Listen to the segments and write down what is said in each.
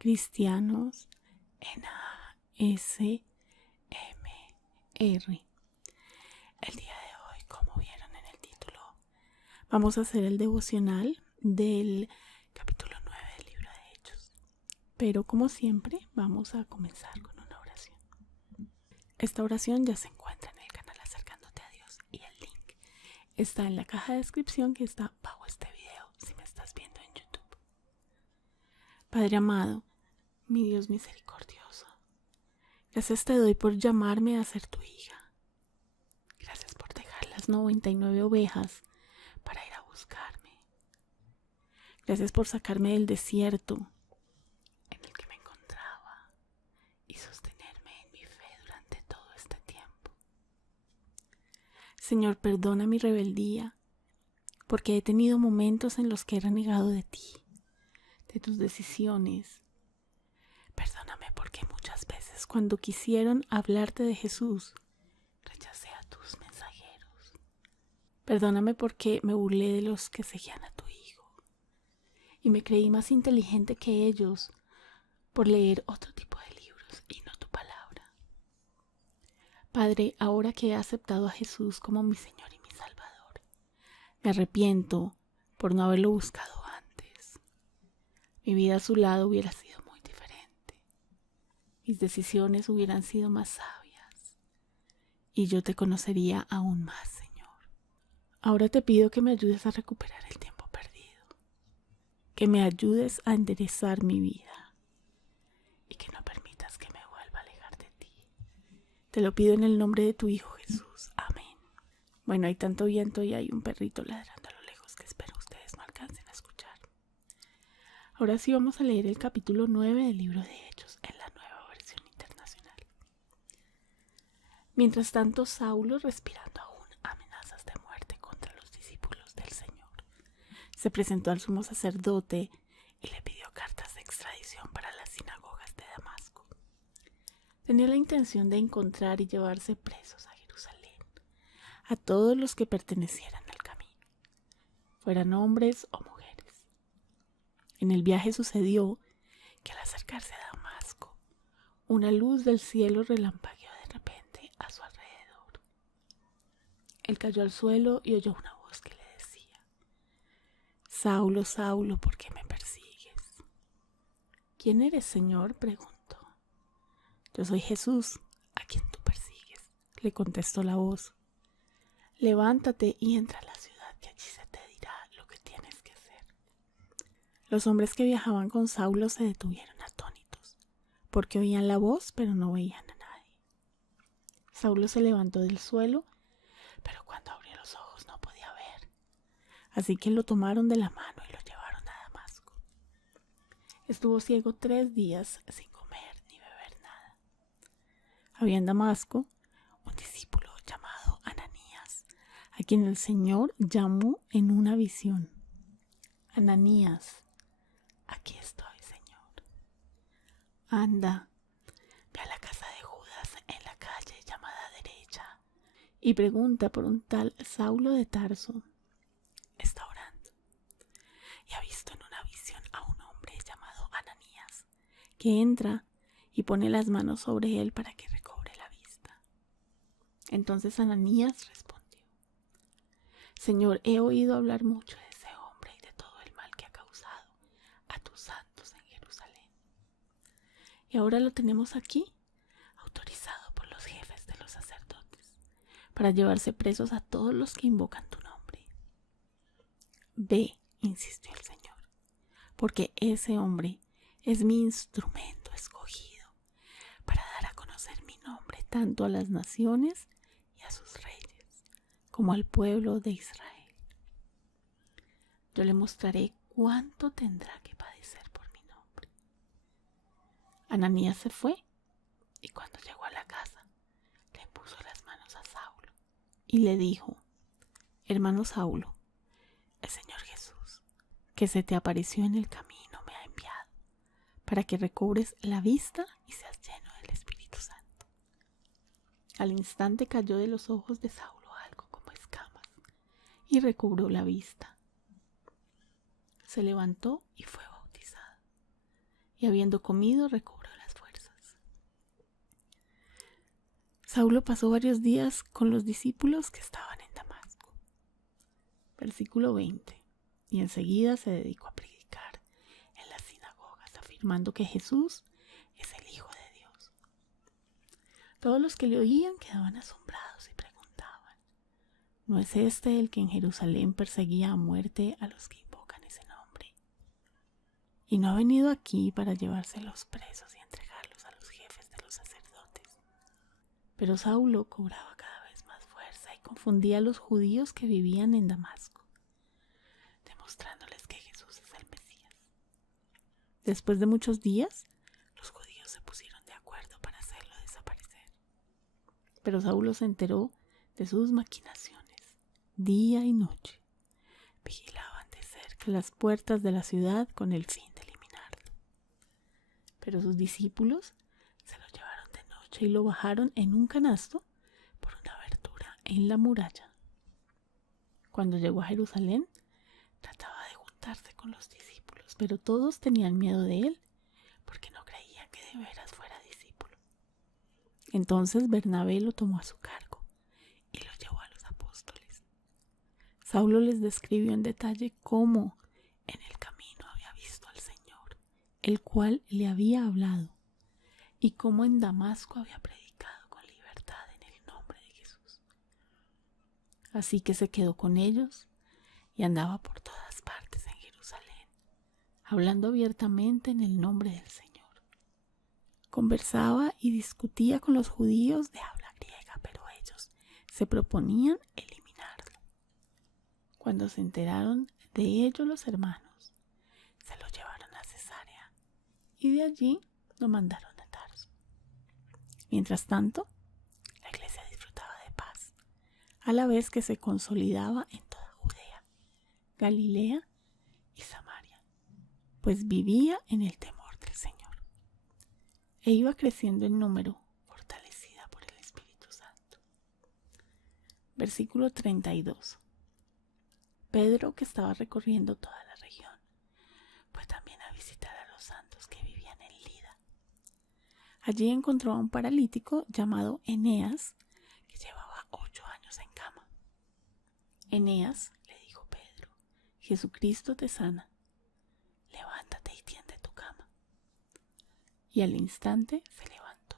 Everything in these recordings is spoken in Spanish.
cristianos en ASMR. El día de hoy, como vieron en el título, vamos a hacer el devocional del capítulo 9 del libro de Hechos. Pero como siempre, vamos a comenzar con una oración. Esta oración ya se encuentra en el canal Acercándote a Dios y el link está en la caja de descripción que está bajo este video si me estás viendo en YouTube. Padre amado, mi Dios misericordioso, gracias te doy por llamarme a ser tu hija. Gracias por dejar las 99 ovejas para ir a buscarme. Gracias por sacarme del desierto en el que me encontraba y sostenerme en mi fe durante todo este tiempo. Señor, perdona mi rebeldía, porque he tenido momentos en los que he renegado de ti, de tus decisiones. Perdóname porque muchas veces cuando quisieron hablarte de Jesús, rechacé a tus mensajeros. Perdóname porque me burlé de los que seguían a tu Hijo y me creí más inteligente que ellos por leer otro tipo de libros y no tu palabra. Padre, ahora que he aceptado a Jesús como mi Señor y mi Salvador, me arrepiento por no haberlo buscado antes. Mi vida a su lado hubiera sido muy diferente. Mis decisiones hubieran sido más sabias y yo te conocería aún más, Señor. Ahora te pido que me ayudes a recuperar el tiempo perdido, que me ayudes a enderezar mi vida y que no permitas que me vuelva a alejar de ti. Te lo pido en el nombre de tu Hijo Jesús. Amén. Bueno, hay tanto viento y hay un perrito ladrando a lo lejos que espero ustedes no alcancen a escuchar. Ahora sí vamos a leer el capítulo 9 del libro de Hechos en la Nueva Versión Internacional. Mientras tanto, Saulo, respirando aún amenazas de muerte contra los discípulos del Señor, se presentó al sumo sacerdote y le pidió cartas de extradición para las sinagogas de Damasco. Tenía la intención de encontrar y llevarse presos a Jerusalén a todos los que pertenecieran al camino, fueran hombres o mujeres. En el viaje sucedió que al acercarse a Damasco, una luz del cielo relampagueó de repente a su alrededor. Él cayó al suelo y oyó una voz que le decía: Saulo, Saulo, ¿por qué me persigues? ¿Quién eres, Señor?, preguntó. Yo soy Jesús, a quien tú persigues, le contestó la voz. Levántate y entra a la ciudad, que allí se te dirá lo que tienes que hacer. Los hombres que viajaban con Saulo se detuvieron atónitos, porque oían la voz, pero no veían a nadie. Saulo se levantó del suelo, pero cuando abrió los ojos no podía ver. Así que lo tomaron de la mano y lo llevaron a Damasco. Estuvo ciego 3 días sin comer ni beber nada. Había en Damasco un discípulo llamado Ananías, a quien el Señor llamó en una visión. Ananías, aquí estoy, Señor. Anda, ve a la casa de Judas en la calle llamada Derecha y pregunta por un tal Saulo de Tarso. Está orando y ha visto en una visión a un hombre llamado Ananías que entra y pone las manos sobre él para que recobre la vista. Entonces Ananías respondió: Señor, he oído hablar mucho de ese hombre y de todo el mal que ha causado a tus santos en Jerusalén. Y ahora lo tenemos aquí, autorizado por los jefes de los sacerdotes, para llevarse presos a todos los que invocan tu nombre. Ve, insistió el Señor, porque ese hombre es mi instrumento escogido para dar a conocer mi nombre tanto a las naciones y a sus reyes, como al pueblo de Israel. Yo le mostraré cuánto tendrá que padecer por mi nombre. Ananías se fue y cuando llegó a la casa le puso las manos a Saulo y le dijo: Hermano Saulo, el Señor Jesús, que se te apareció en el camino, me ha enviado para que recobres la vista y seas lleno del Espíritu Santo. Al instante cayó de los ojos de Saulo algo como escamas y recobró la vista. Se levantó y fue bautizado. y habiendo comido recobró las fuerzas. Saulo pasó varios días con los discípulos que estaban en Damasco. Versículo 20. Y enseguida se dedicó a predicar en las sinagogas, afirmando que Jesús es el Hijo de Dios. Todos los que le oían quedaban asombrados y preguntaban: ¿no es este el que en Jerusalén perseguía a muerte a los que invocan ese nombre? ¿Y no ha venido aquí para llevarse los presos y entregarlos a los jefes de los sacerdotes? Pero Saulo cobraba cada vez más fuerza y confundía a los judíos que vivían en Damasco, demostrándoles que Jesús es el Mesías. Después de muchos días, los judíos se pusieron de acuerdo para hacerlo desaparecer. Pero Saulo se enteró de sus maquinaciones. Día y noche vigilaban de cerca las puertas de la ciudad con el fin de eliminarlo. Pero sus discípulos se lo llevaron de noche y lo bajaron en un canasto por una abertura en la muralla. Cuando llegó a Jerusalén, trataba de juntarse con los discípulos, pero todos tenían miedo de él porque no creían que de veras fuera discípulo. Entonces Bernabé lo tomó a su cargo y lo llevó a los apóstoles. Saulo les describió en detalle cómo en el camino había visto al Señor, el cual le había hablado, y cómo en Damasco había predicado con libertad en el nombre de Jesús. Así que se quedó con ellos y andaba por todas partes en Jerusalén, hablando abiertamente en el nombre del Señor. Conversaba y discutía con los judíos de habla griega, pero ellos se proponían eliminarlo. Cuando se enteraron de ello los hermanos, se lo llevaron a Cesarea y de allí lo mandaron a Tarso. Mientras tanto, la iglesia disfrutaba de paz, a la vez que se consolidaba en toda Judea, Galilea y Samaria, pues vivía en el temor del Señor. E iba creciendo en número, fortalecida por el Espíritu Santo. Versículo 32. Pedro, que estaba recorriendo toda la región, fue también a visitar a los santos que vivían en Lida. Allí encontró a un paralítico llamado Eneas, que llevaba 8 años en cama. Eneas, le dijo Pedro, Jesucristo te sana. Levántate y tiende tu cama. Y al instante se levantó.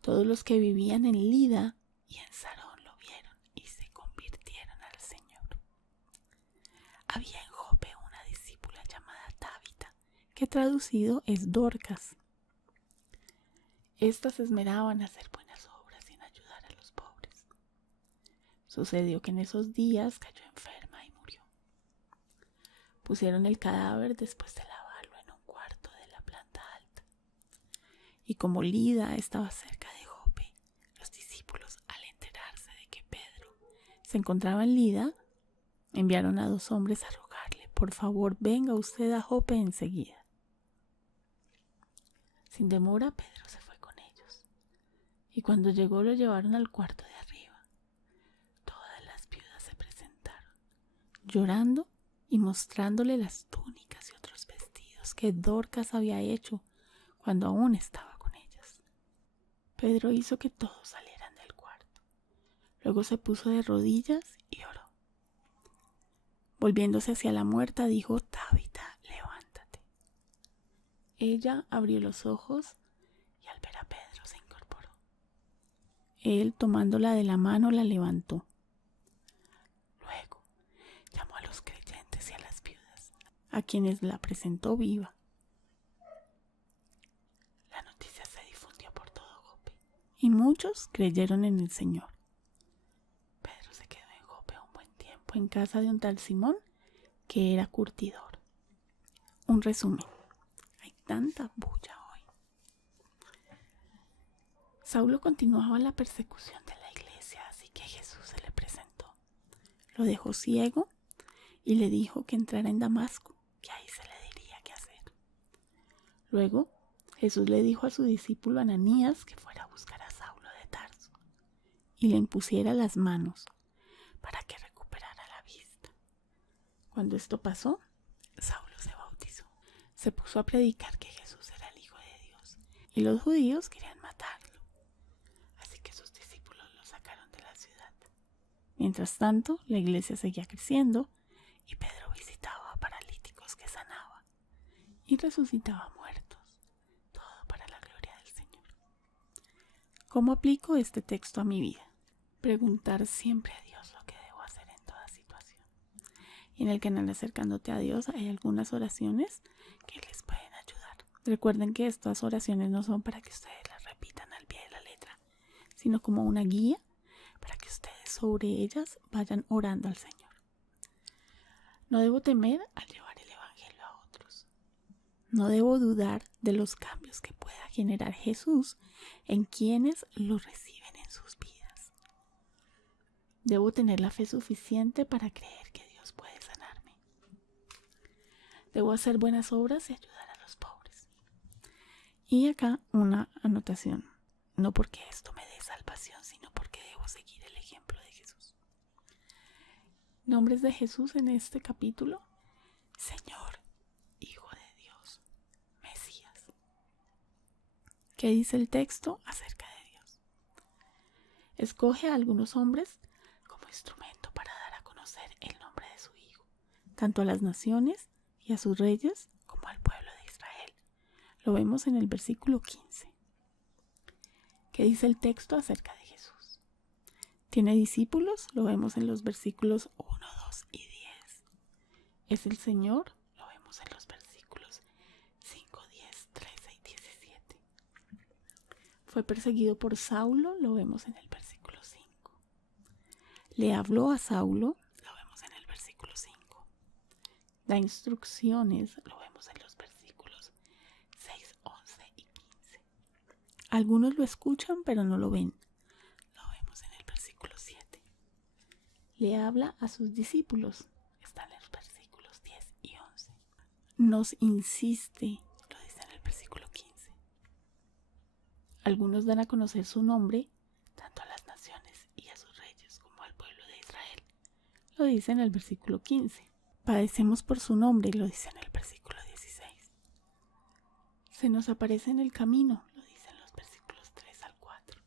Todos los que vivían en Lida y en Sarón lo vieron y se convirtieron al Señor. Había en Jope una discípula llamada Tabita, que traducido es Dorcas. Estas se esmeraban en hacer buenas obras y en ayudar a los pobres. Sucedió que en esos días cayó enferma y murió. Pusieron el cadáver después de lavarlo en un cuarto de la planta alta. Y como Lida estaba cerca de Jope, los discípulos, al enterarse de que Pedro se encontraba en Lida, enviaron a 2 hombres a rogarle: por favor, venga usted a Jope enseguida. Sin demora, Pedro se fue con ellos, y cuando llegó lo llevaron al cuarto de arriba. Todas las viudas se presentaron, llorando y mostrándole las túnicas y otros vestidos que Dorcas había hecho cuando aún estaba con ellas. Pedro hizo que todos salieran del cuarto. Luego se puso de rodillas y oró. Volviéndose hacia la muerta, dijo: Tabita, levántate. Ella abrió los ojos y al ver a Pedro se incorporó. Él, tomándola de la mano, la levantó. Luego llamó a los creyentes y a las viudas, a quienes la presentó viva. La noticia se difundió por todo Jope y muchos creyeron en el Señor. Pedro se quedó en Jope un buen tiempo en casa de un tal Simón, que era curtidor. Un resumen: hay tanta bulla hoy. Saulo continuaba la persecución de la iglesia, así que Jesús se le presentó. Lo dejó ciego y le dijo que entrara en Damasco, que ahí se le diría qué hacer. Luego Jesús le dijo a su discípulo Ananías que fuera a buscar a Saulo de Tarso y le impusiera las manos para que recuperara la vista. Cuando esto pasó, Saulo se bautizó. se puso a predicar que Jesús era el Hijo de Dios y los judíos querían matarlo. Así que sus discípulos lo sacaron de la ciudad. Mientras tanto, la iglesia seguía creciendo y Pedro visitaba a paralíticos que sanaba y resucitaba muertos, todo para la gloria del Señor. ¿Cómo aplico este texto a mi vida? Preguntar siempre a Dios lo que debo hacer en toda situación. Y en el canal Acercándote a Dios hay algunas oraciones que les pueden ayudar. Recuerden que estas oraciones no son para que ustedes las repitan al pie de la letra, sino como una guía para que ustedes sobre ellas vayan orando al Señor. No debo temer al llevar el Evangelio a otros. No debo dudar de los cambios que pueda generar Jesús en quienes lo reciben en sus vidas. Debo tener la fe suficiente para creer que Dios puede sanarme. Debo hacer buenas obras y ayudar a los pobres. Y acá una anotación. No porque esto me dé salvación, sino porque debo seguir el ejemplo de Jesús. Nombres de Jesús en este capítulo: Señor, Hijo de Dios, Mesías. ¿Qué dice el texto acerca de Dios? Escoge a algunos hombres como instrumento para dar a conocer el nombre de su Hijo, tanto a las naciones y a sus reyes como al pueblo de Israel. Lo vemos en el versículo 15. ¿Qué dice el texto acerca de Jesús? ¿Tiene discípulos? Lo vemos en los versículos 1, 2 y 10. ¿Es el Señor? Lo vemos en los versículos 5, 10, 13 y 17. ¿Fue perseguido por Saulo? Lo vemos en el versículo 5. ¿Le habló a Saulo? Lo vemos en el versículo 5. Da instrucciones, lo vemos en los versículos 6, 11 y 15. Algunos lo escuchan pero no lo ven. Lo vemos en el versículo 7. Le habla a sus discípulos. Están en los versículos 10 y 11. Nos insiste, lo dice en el versículo 15. Algunos dan a conocer su nombre, tanto a las naciones y a sus reyes como al pueblo de Israel. Lo dice en el versículo 15. Padecemos por su nombre, lo dice en el versículo 16. Se nos aparece en el camino, lo dice en los versículos 3 al 4.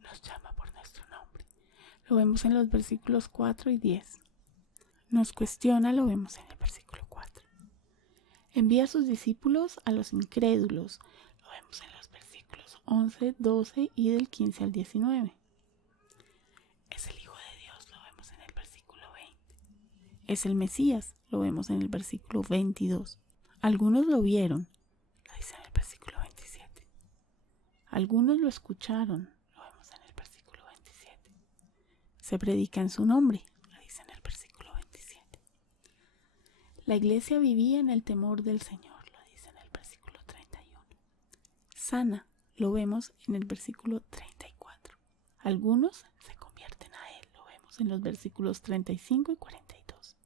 Nos llama por nuestro nombre. Lo vemos en los versículos 4 y 10. Nos cuestiona, lo vemos en el versículo 4. Envía a sus discípulos a los incrédulos, lo vemos en los versículos 11, 12 y del 15 al 19. Es el Hijo de Dios, lo vemos en el versículo 20. Es el Mesías, lo vemos en el versículo 22. Algunos lo vieron, lo dice en el versículo 27. Algunos lo escucharon, lo vemos en el versículo 27. Se predica en su nombre, lo dice en el versículo 27. La iglesia vivía en el temor del Señor, lo dice en el versículo 31. Sana, lo vemos en el versículo 34. Algunos se convierten a Él, lo vemos en los versículos 35 y 42.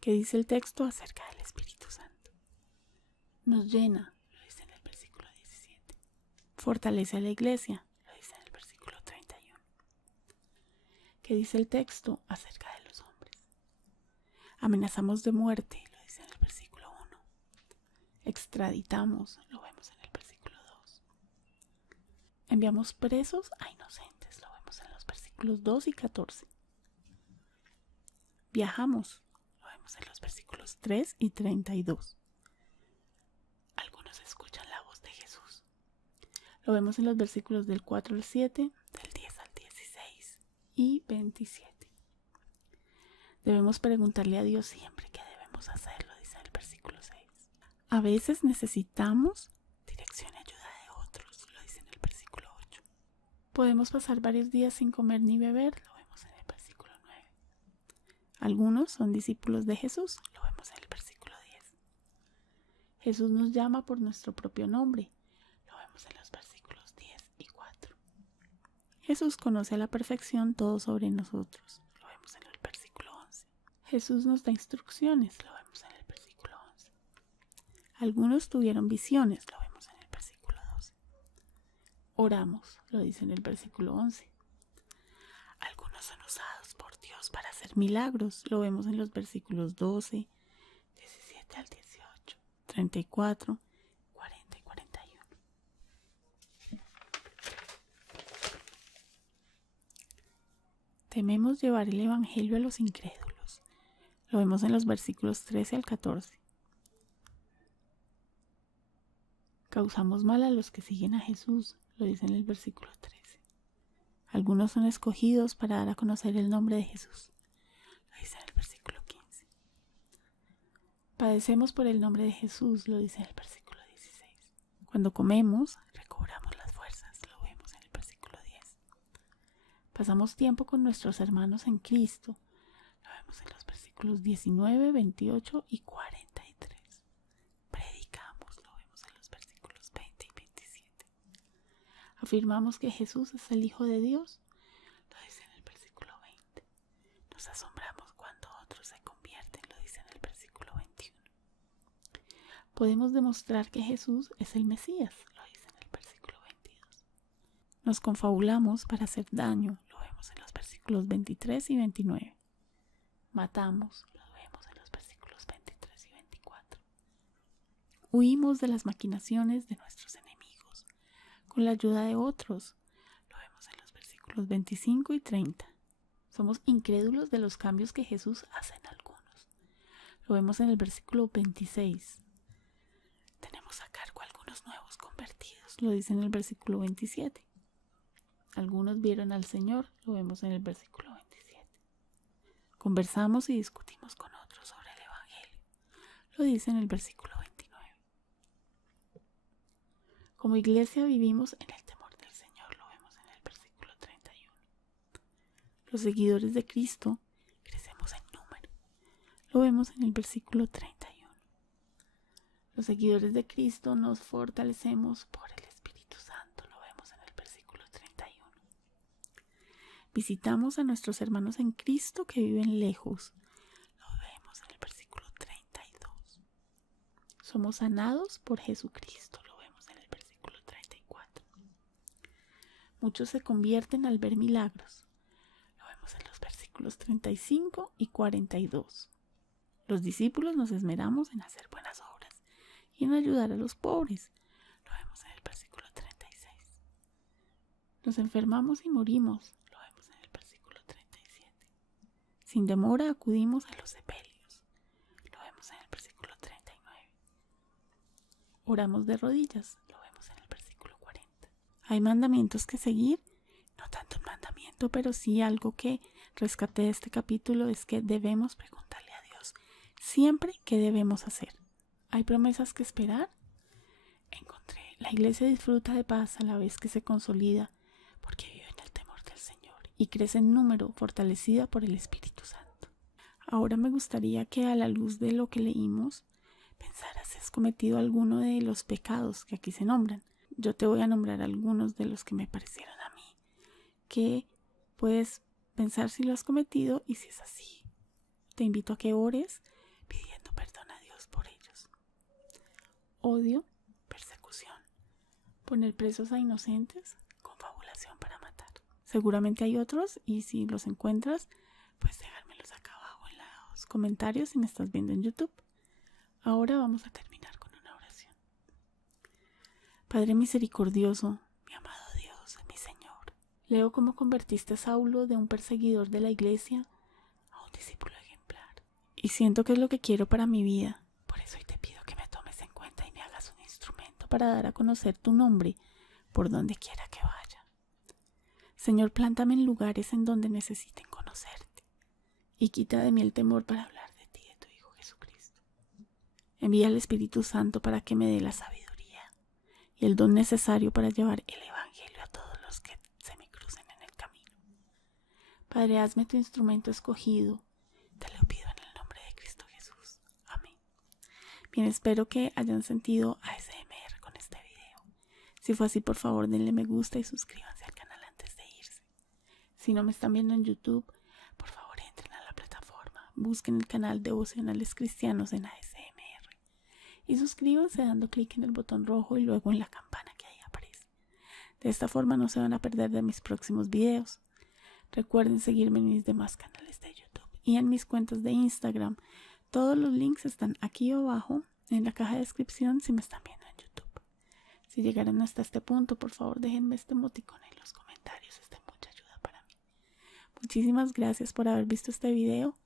¿Qué dice el texto acerca del Espíritu Santo? Nos llena, lo dice en el versículo 17. Fortalece a la iglesia, lo dice en el versículo 31. ¿Qué dice el texto acerca de los hombres? Amenazamos de muerte, lo dice en el versículo 1. Extraditamos, lo vemos en el versículo 2. Enviamos presos a inocentes, lo vemos en los versículos 2 y 14. Viajamos, lo vemos en los versículos 3 y 32. Algunos escuchan la voz de Jesús. Lo vemos en los versículos del 4 al 7, del 10 al 16 y 27. Debemos preguntarle a Dios siempre qué debemos hacer, lo dice en el versículo 6. A veces necesitamos dirección y ayuda de otros, lo dice en el versículo 8. Podemos pasar varios días sin comer ni beber, lo vemos en el versículo 9. Algunos son discípulos de Jesús, lo vemos en el versículo 10. Jesús nos llama por nuestro propio nombre, lo vemos en los versículos 10 y 4. Jesús conoce a la perfección todo sobre nosotros, lo vemos en el versículo 11. Jesús nos da instrucciones, lo vemos en el versículo 11. Algunos tuvieron visiones, lo vemos en el versículo 12. Oramos, lo dice en el versículo 11. Algunos son usados por Dios para hacer milagros, lo vemos en los versículos 12, 17 al 18, 34, 40 y 41. Tememos llevar el Evangelio a los incrédulos. Lo vemos en los versículos 13 al 14. Causamos mal a los que siguen a Jesús, lo dice en el versículo 13. Algunos son escogidos para dar a conocer el nombre de Jesús, lo dice en el versículo 15. Padecemos por el nombre de Jesús, lo dice en el versículo 16. Cuando comemos, recobramos las fuerzas, lo vemos en el versículo 10. Pasamos tiempo con nuestros hermanos en Cristo, lo vemos en los versículos 19, 28 y 43. Predicamos, lo vemos en los versículos 20 y 27. Afirmamos que Jesús es el Hijo de Dios, lo dice en el versículo 20. Nos asombramos cuando otros se convierten, lo dice en el versículo 21. Podemos demostrar que Jesús es el Mesías, lo dice en el versículo 22. Nos confabulamos para hacer daño, lo vemos en los versículos 23 y 29. Matamos, lo vemos en los versículos 23 y 24. Huimos de las maquinaciones de nuestros enemigos con la ayuda de otros, lo vemos en los versículos 25 y 30. Somos incrédulos de los cambios que Jesús hace en algunos, lo vemos en el versículo 26. Tenemos a cargo algunos nuevos convertidos, lo dice en el versículo 27. Algunos vieron al Señor, lo vemos en el versículo 27. Conversamos y discutimos con otros sobre el Evangelio, lo dice en el versículo 29. Como iglesia vivimos en el temor del Señor, lo vemos en el versículo 31. Los seguidores de Cristo crecemos en número, lo vemos en el versículo 31. Los seguidores de Cristo nos fortalecemos por el Espíritu Santo, lo vemos en el versículo 31. Visitamos a nuestros hermanos en Cristo que viven lejos, lo vemos en el versículo 32. Somos sanados por Jesucristo, lo vemos en el versículo 34. Muchos se convierten al ver milagros, lo vemos en los versículos 35 y 42. Los discípulos nos esmeramos en hacer buenas obras y en ayudar a los pobres, lo vemos en el versículo 36. Nos enfermamos y morimos, lo vemos en el versículo 37. Sin demora acudimos a los sepelios, lo vemos en el versículo 39. Oramos de rodillas, lo vemos en el versículo 40. Hay mandamientos que seguir, no tanto un mandamiento, pero sí algo que rescaté de este capítulo es que debemos preguntarle a Dios siempre qué debemos hacer. ¿Hay promesas que esperar? Encontré. La iglesia disfruta de paz a la vez que se consolida porque vive en el temor del Señor y crece en número, fortalecida por el Espíritu Santo. Ahora me gustaría que a la luz de lo que leímos pensaras si has cometido alguno de los pecados que aquí se nombran. Yo te voy a nombrar algunos de los que me parecieron a mí, que puedes pensar si lo has cometido y si es así. Te invito a que ores pidiendo perdón a Dios por ellos. Odio, persecución, poner presos a inocentes, confabulación para matar. Seguramente hay otros y si los encuentras, pues dejármelos acá abajo en los comentarios si me estás viendo en YouTube. Ahora vamos a terminar con una oración. Padre misericordioso, mi amado Dios, mi Señor, leo cómo convertiste a Saulo de un perseguidor de la iglesia a un discípulo ejemplar. Y siento que es lo que quiero para mi vida. Por eso hoy te pido que me tomes en cuenta y me hagas un instrumento para dar a conocer tu nombre por donde quiera que vaya. Señor, plántame en lugares en donde necesiten conocerte y quita de mí el temor para hablar de ti, de tu Hijo Jesucristo. Envía al Espíritu Santo para que me dé la sabiduría y el don necesario para llevar el Evangelio a todos los que se me crucen en el camino. Padre, hazme tu instrumento escogido. Te lo pido en el nombre de Cristo Jesús. Amén. Bien, espero que hayan sentido ASMR con este video. Si fue así, por favor, denle me gusta y suscríbanse al canal antes de irse. Si no me están viendo en YouTube, por favor entren a la plataforma, busquen el canal Devocionales Cristianos en ASMR y suscríbanse dando clic en el botón rojo y luego en la campana que ahí aparece. De esta forma no se van a perder de mis próximos videos. Recuerden seguirme en mis demás canales de YouTube y en mis cuentas de Instagram. Todos los links están aquí abajo en la caja de descripción si me están viendo en YouTube. Si llegaron hasta este punto, por favor déjenme este emoticón en los comentarios, es de mucha ayuda para mí. Muchísimas gracias por haber visto este video